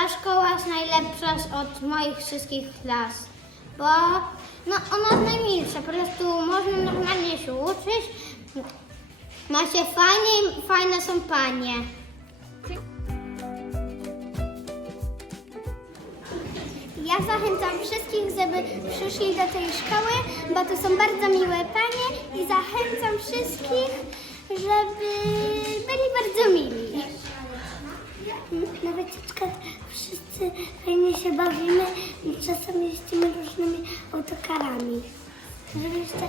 Ta szkoła jest najlepsza od moich wszystkich klas, bo no, ona jest najmilsza, po prostu można normalnie się uczyć. Ma się fajnie i fajne są panie. Ja zachęcam wszystkich, żeby przyszli do tej szkoły, bo to są bardzo miłe panie i zachęcam wszystkich, żeby byli bardzo mili. Na wycieczkach fajnie się bawimy i czasem jeździmy różnymi autokarami. Żebyście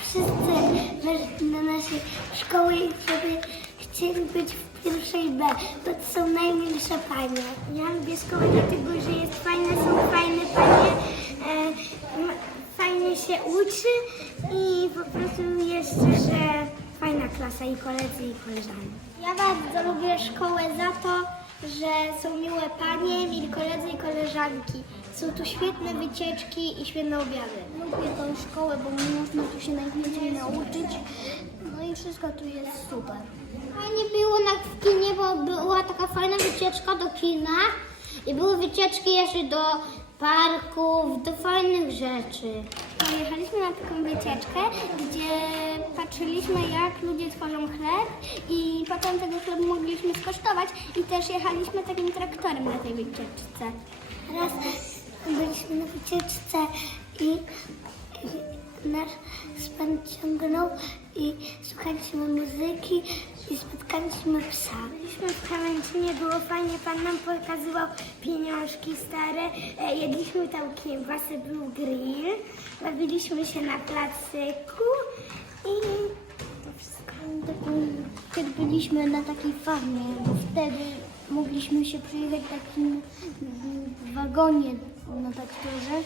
wszyscy do naszej szkoły żeby chcieli być w pierwszej B, bo to są najmilsze panie. Ja lubię szkołę dlatego, że jest fajna, są fajne panie, e, fajnie się uczy i po prostu jeszcze, że fajna klasa i koledzy i koleżanki. Ja bardzo lubię szkołę za to, że są miłe panie, mili koledzy i koleżanki. Są tu świetne wycieczki i świetne obiady. Lubię tą szkołę, bo można tu się najwięcej nauczyć. No i wszystko tu jest super. Fajnie było na kinie, bo była taka fajna wycieczka do kina i były wycieczki jeszcze do parków, do fajnych rzeczy. Pojechaliśmy na taką wycieczkę, gdzie patrzyliśmy jak ludzie tworzą chleb i potem tego chlebu mogliśmy skosztować i też jechaliśmy takim traktorem na tej wycieczce. Raz byliśmy na wycieczce i nasz pan ciągnął i słuchaliśmy muzyki i spotkaliśmy psa. Byliśmy w Kawęcinie, było fajnie, pan nam pokazywał pieniążki stare, e, jedliśmy tam kiełbasy, był grill, bawiliśmy się na placyku i to wszystko. Kiedy byliśmy na takiej farmie, wtedy mogliśmy się przyjechać w takim wagonie na traktorze.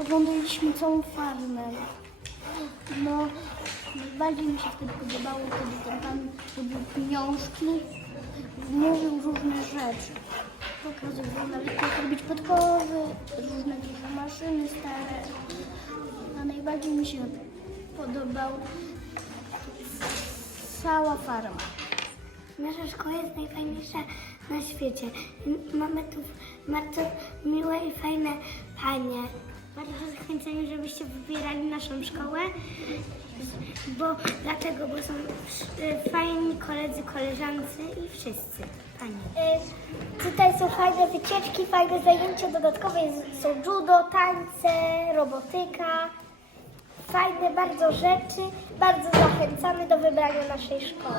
Oglądaliśmy całą farmę. No, najbardziej mi się wtedy podobało, kiedy ten pan robił pieniążki, mówił różne rzeczy. Pokazywał nawet jak robić podkowy, różne duże maszyny stare. A najbardziej mi się podobał cała farma. Nasza szkoła jest najfajniejsza na świecie. Mamy tu bardzo miłe i fajne panie. Bardzo zachęcamy, żebyście wybierali naszą szkołę. Bo dlaczego? Bo są e, fajni koledzy, koleżancy i wszyscy panie. Tutaj są fajne wycieczki, fajne zajęcia dodatkowe. Są judo, tańce, robotyka. Fajne bardzo rzeczy. Bardzo zachęcamy do wybrania naszej szkoły.